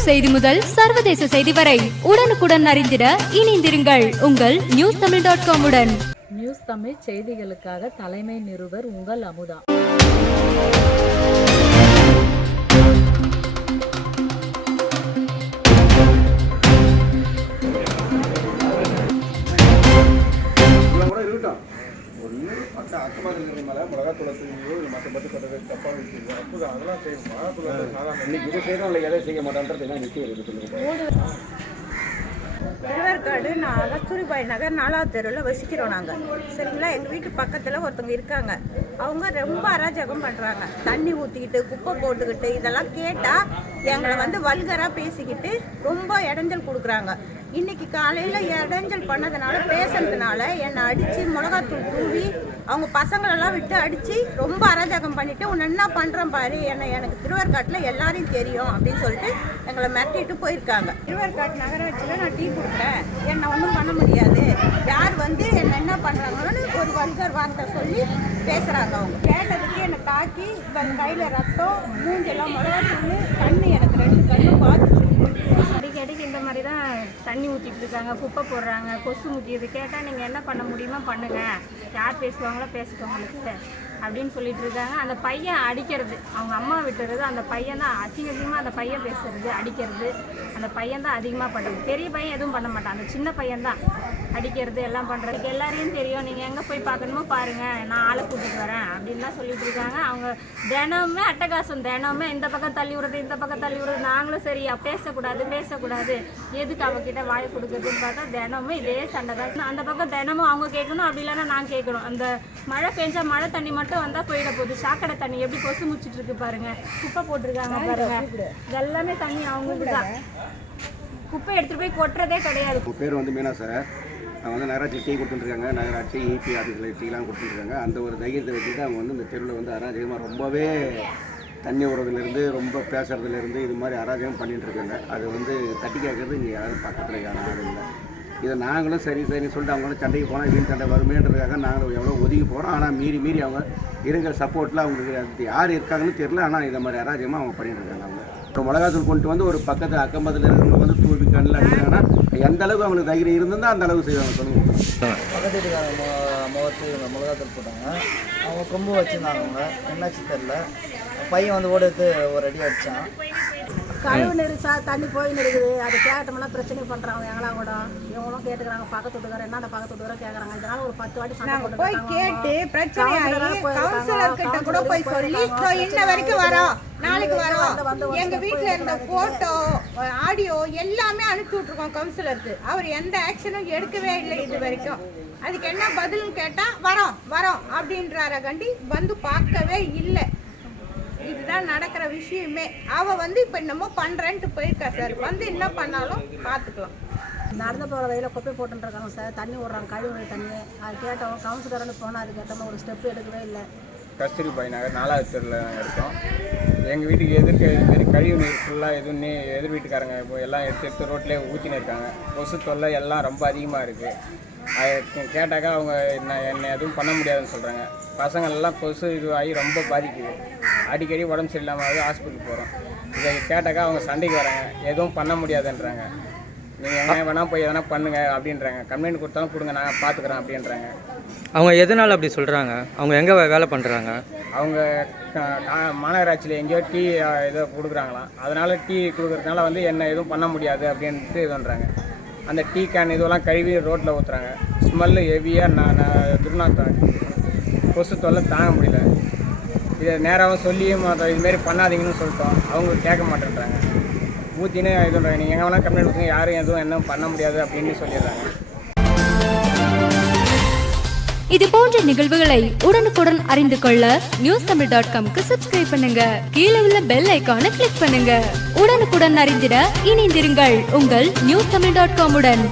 செய்தி முதல் சர்வதேச செய்தி வரை உடனுக்குடன் அறிந்திட இணைந்திருங்கள் உங்கள் நியூஸ் தமிழ் டாட் காம் உடன். நியூஸ் தமிழ் செய்திகளுக்காக தலைமை நிருபர் உங்கள் அமுதா. செய்ய மாட்டேன்றது திருவேற்காடு நான் கஸ்தூரிபாய் நகர் நாலாவது தெருவில் வசிக்கிறோம் நாங்கள் சரிங்களா? எங்கள் வீட்டு பக்கத்தில் ஒருத்தவங்க இருக்காங்க. அவங்க ரொம்ப அராஜகம் பண்ணுறாங்க தண்ணி ஊற்றிக்கிட்டு குப்பை போட்டுக்கிட்டு இதெல்லாம் கேட்டால் எங்களை வந்து வல்கராக பேசிக்கிட்டு ரொம்ப இடைஞ்சல் கொடுக்குறாங்க. இன்னைக்கு காலையில் இடைஞ்சல் பண்ணதுனால பேசுனதுனால என்னை அடித்து மிளகாத்தூள் தூவி அவங்க பசங்களெல்லாம் விட்டு அடித்து ரொம்ப அராஜகம் பண்ணிவிட்டு உன்னை என்ன பண்ணுறேன் பாரு என்னை எனக்கு திருவர்காட்டில் எல்லாரையும் தெரியும் அப்படின்னு சொல்லிட்டு எங்களை மிரட்டிட்டு போயிருக்காங்க. திருவேற்காட்டு நகராட்சியில் நான் டீ கொடுக்குறேன் என்னை ஒன்றும் பண்ண முடியாது. யார் வந்து என்னை என்ன பண்ணுறாங்கன்னு ஒரு வல்கர் வார்த்தை சொல்லி பேசுகிறாங்க அவங்க. கேட்டதுக்கு என்னை தாக்கி இப்போ கையில் ரத்தம் மூஞ்செல்லாம் மிளகாத்தூள் கண்ணு எனக்கு ரெண்டு கண்ணும் பார்த்து அடிக்கடிக்கு இந்த மாதிரி தான் தண்ணி ஊற்றிட்டு இருக்காங்க குப்பை போடுறாங்க கொசு முக்கியது. கேட்டால் நீங்கள் என்ன பண்ண முடியுமோ பண்ணுங்கள் யார் பேசுவாங்களோ பேசிக்கோங்க உங்களுக்கு அப்படின்னு சொல்லிட்டு இருக்காங்க. அந்த பையன் அடிக்கிறது அவங்க அம்மா விட்டுறது அந்த பையன் தான் அதிக அதிகமாக அந்த பையன் பேசுறது அடிக்கிறது. அந்த பையன் தான் அதிகமாக பண்ணுறது. பெரிய பையன் எதுவும் பண்ண மாட்டான். அந்த சின்ன பையன் தான். அடிக்கிறது எல்லாம் பண்ணுறது எல்லாரையும் தெரியும். நீங்கள் எங்கே போய் பார்க்கணுமோ பாருங்கள் நான் ஆளை கூட்டிட்டு வரேன். அப்படின்லாம் சொல்லிட்டு இருக்காங்க. அவங்க தினமுமே அட்டகாசம். தினமுமே இந்த பக்கம் தள்ளி விடுறது இந்த பக்கம் தள்ளி விடுறது. நாங்களும் சரி பேசக்கூடாது பேசக்கூடாது. எதுக்கு அவகிட்ட வாய் கொடுக்குறதுன்னு பார்த்தா தினமும் இதே சண்டை தான். அந்த பக்கம் தினமும் அவங்க கேட்கணும். அப்படி இல்லைன்னா நான் கேட்கணும். அந்த மழை பெஞ்சா மழை தண்ணி மட்டும் வந்தால் போயிட போகுது. சாக்கடை தண்ணி எப்படி கொசு முச்சிட்டு இருக்கு பாருங்க. குப்பை போட்டிருக்காங்க பாருங்க. இதெல்லாமே தண்ணி அவங்களுக்கு தான். குப்பை எடுத்துட்டு போய் கொட்டுறதே கிடையாது. பேர் வந்து மீனா சார் அவங்க வந்து நகராட்சி டீ கொடுத்துட்டுருக்காங்க. நகராட்சி இபி ஆஃபீஸில் டீலாம் கொடுத்துருக்காங்க அந்த ஒரு தைரியத்தை வச்சு தான் அவங்க வந்து இந்த தெருவில் வந்து அராஜகமாக ரொம்பவே தண்ணி விடுறதுலேருந்து ரொம்ப பேசுறதுலேருந்து இது மாதிரி அராஜகம் பண்ணிகிட்டு இருக்காங்க அது வந்து தட்டி கேட்கறது இங்கே யாரும் பக்கத்தில் யாரும் ஆள் இல்லை. இதை நாங்களும் சரி சரின்னு சொல்லிட்டு அவங்களும் சண்டைக்கு போனால் வீண் சண்டை வருமேன்றதுக்காக நாங்களும் எவ்வளோ ஒதுங்கி போகிறோம் ஆனால் மீறி மீறி அவங்க இருக்கிற சப்போர்ட்டில் அவங்களுக்கு அது யார் இருக்காங்கன்னு தெரியல. ஆனால் இதை மாதிரி அராஜகமாக அவங்க பண்ணிட்டு இருக்காங்க அவங்க. இப்போ மிளகாத்தூள் கொண்டு வந்து ஒரு பக்கத்து அக்கம்பத்தில் இருக்கிறவங்க வந்து தூவி கண்ணில் அடிக்கிறாங்கன்னா எந்த அளவுக்கு அவங்களுக்கு தைரியம் இருந்திருந்தா அந்த அளவுக்கு செய்வாங்க சொல்லுவோம் பக்கத்து வீட்டுக்காரங்க முகத்து மிளகாத்தூள் போட்டாங்க. அவங்க கொம்பு வச்சுருந்தாங்க அவங்க. என்னாச்சு தெரில பையன் வந்து ஓடி எடுத்து ஒரு அடி அடித்தான் கழிவு நெரிச்சா தண்ணி போயின்னு இருக்குது. அது கேட்டோம்னா பிரச்சனை பண்றாங்க. எங்களாம் கூட. இவங்களும் கேட்டுக்கிறாங்க. பக்கத்து வீட்டுக்காரர் என்ன அந்த பக்கத்து வீட்டுக்காரர் கேட்கறாங்க இதனால ஒரு பத்து வாட்டி சண்டை போய் கேட்டு பிரச்சனை ஆகி கவுன்சிலர் கிட்ட கூட போய் சொல்லி போயிருக்காங்க. "இதோ இன்ன வரைக்கும் வரோம். நாளைக்கு வரோம். எங்க வீட்ல இருந்த போட்டோ ஆடியோ எல்லாமே அனுப்பி விட்டுருக்கோம் கவுன்சிலருக்கு அவர் எந்த ஆக்ஷனும் எடுக்கவே இல்லை இது வரைக்கும். அதுக்கு என்ன பதில்னு கேட்டா வரோம் வரோம். அப்படின்றார கண்டி வந்து பார்க்கவே இல்லை. இதுதான் நடக்கிற விஷயமே. அவ வந்து இப்ப என்னமோ பண்றேன்ட்டு போயிருக்கா சார். வந்து என்ன பண்ணாலும் பார்த்துக்கலாம் நடந்து போகிற வழியில் குப்பை போட்டுருக்காங்க சார். தண்ணி விடுறாங்க கழிவு நீர் தண்ணி. அது கேட்டோம். கவுன்சிலர்னு போனால் அதுக்கேற்ற மாதிரி ஒரு ஸ்டெப் எடுக்கவே இல்லை. கஸ்தூரிபாய் நகர் நாலாவது தெருவில் இருக்கோம். எங்கள் வீட்டுக்கு எதிர்க்க இது மாதிரி கழிவு நீர் ஃபுல்லாக எதுவும் எதிர் வீட்டுக்காரங்க இப்போ எல்லாம் எடுத்து எடுத்து ரோட்லேயே ஊற்றினு இருக்காங்க. கொசு தொல்லை எல்லாம் ரொம்ப அதிகமாக இருக்குது அது கேட்டாக்கா அவங்க என்ன என்னை எதுவும் பண்ண முடியாதுன்னு சொல்கிறாங்க பசங்க எல்லாம் கொசு இது ஆகி ரொம்ப பாதிக்குது. அடிக்கடி உடம்பு சரியில்லாமல் ஆகுது ஹாஸ்பிட்டல் போகிறோம் இதை கேட்டாக்கா அவங்க சண்டைக்கு வராங்க. எதுவும் பண்ண முடியாதுன்றாங்க. நீங்கள் எங்கே வேணால் போய் எதனா பண்ணுங்க அப்படின்றாங்க. கம்ப்ளைண்ட் கொடுத்தாலும் கொடுங்க நான் பார்த்துக்குறேன் அப்படின்றாங்க. அவங்க எதனால் அப்படி சொல்கிறாங்க அவங்க எங்கே வேலை பண்ணுறாங்க அவங்க மாநகராட்சியில் எங்கேயோ டீ ஏதோ கொடுக்குறாங்களாம். அதனால டீ கொடுக்குறதுனால வந்து என்ன எதுவும் பண்ண முடியாது அப்படின்ட்டு இது பண்ணுறாங்க அந்த டீ கேன் இதெல்லாம் கழுவி ரோட்டில் ஊற்றுறாங்க ஸ்மெல்லு ஹெவியாக நான் துர்நாற்றம் கொசு தொல்லை தாங்க முடியல. இதை நேராகவும் சொல்லியும் அதை இதுமாரி பண்ணாதீங்கன்னு சொல்லிட்டோம். அவங்க கேட்க மாட்டேன்றாங்க. ஊற்றினே இது பண்ணுறாங்க நீங்கள் எங்கே வேணால் கம்ப்ளைண்ட் கொடுங்க யாரும் எதுவும் என்ன பண்ண முடியாது அப்படின்னு சொல்லிடுறாங்க. இது போன்ற நிகழ்வுகளை உடனுக்குடன் அறிந்து கொள்ள நியூஸ் தமிழ் டாட் காம்க்கு சப்ஸ்கிரைப் பண்ணுங்க. கீழே உள்ள பெல் ஐக்கானை கிளிக் பண்ணுங்க. உடனுக்குடன் அறிந்திட இணைந்திருங்கள் உங்கள் நியூஸ் தமிழ் டாட் காமுடன்